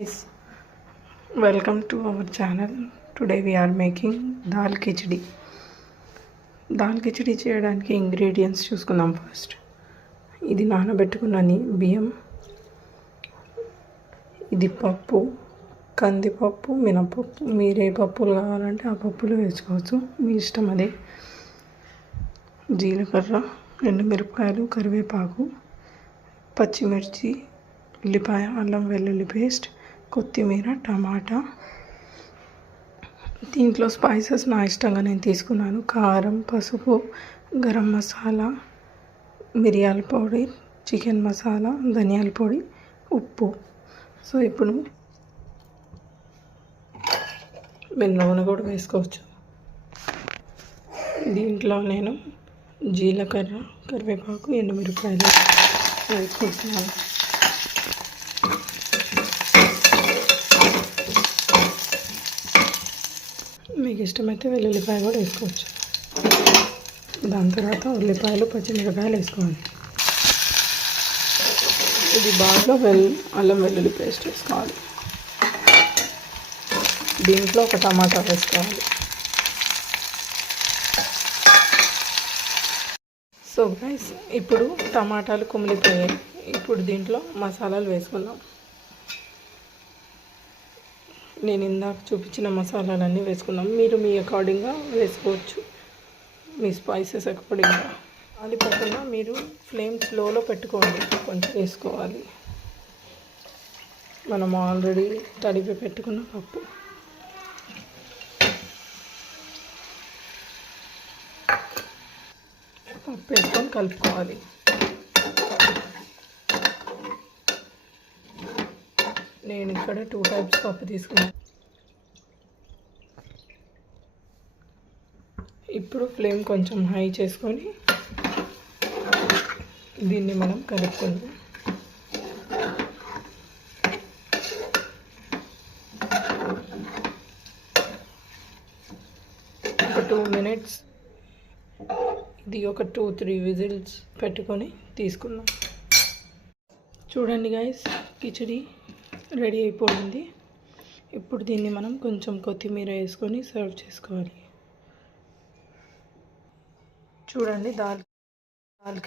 Yes, welcome to our channel. Today we are making dal khichdi. Dal khichdi చేయడానికి ingredients చూసుకుందాం. First ఇది నానబెట్టుకున్నని బియ్యం, ఇది పప్పు, కందిపప్పు, మినపప్పు. మీరు ఏ పప్పులు కావాలంటే ఆ పప్పులు వేసుకోవచ్చు, మీ ఇష్టం అది. జీలకర్ర, ఎండుమిరపకాయలు, కరివేపాకు, పచ్చిమిర్చి, ఉల్లిపాయ, అల్లం వెల్లుల్లి పేస్ట్, కొత్తిమీర, టమాటా. దీంట్లో స్పైసెస్ నా ఇష్టంగా నేను తీసుకున్నాను. కారం, పసుపు, గరం మసాలా, మిరియాల పొడి, చికెన్ మసాలా, ధనియాల పొడి, ఉప్పు. సో ఇప్పుడు మీరు నూనె కూడా వేసుకోవచ్చు. దీంట్లో నేను జీలకర్ర, కరివేపాకు, ఎండుమిరపకాయలు వేసుకుంటున్నాను. మీకు ఇష్టమైతే వెల్లుల్లిపాయ కూడా వేసుకోవచ్చు. దాని తర్వాత ఉల్లిపాయలు, పచ్చిమిరపకాయలు వేసుకోవాలి. ఇది బాగా అల్లం వెల్లుల్లి పేస్ట్ వేసుకోవాలి. దీంట్లో ఒక టమాటా వేసుకోవాలి. సో గైస్, ఇప్పుడు టమాటాలు కుమిలిపోయాయి. ఇప్పుడు దీంట్లో మసాలాలు వేసుకుందాం. నేను ఇందాక చూపించిన మసాలాలన్నీ వేసుకుందాం. మీరు మీ అకార్డింగ్గా వేసుకోవచ్చు, మీ స్పైసెస్ అకార్డింగ్గా. అది కాకుండా మీరు ఫ్లేమ్ స్లోలో పెట్టుకోండి, కొంచెం వేసుకోవాలి. మనం ఆల్రెడీ తడిపి పెట్టుకున్న పప్పు. పప్పు వేసుకొని కలుపుకోవాలి. నేను ఇక్కడ 2 టైప్స్ పప్పు తీసుకున్నాను. ఇప్పుడు ఫ్లేమ్ కొంచెం హై చేసుకొని దీన్ని మనం కలుపుకుందాం. ఒక 2 మినిట్స్, ఇది ఒక 2-3 విజిల్స్ పెట్టుకొని తీసుకుందాం. చూడండి గైస్, కిచడి రెడీ అయిపోయింది. ఇప్పుడు దీన్ని మనం కొంచెం కొత్తిమీర వేసుకొని సర్వ్ చేసుకోవాలి. చూడండి, దాల్ కిచడి.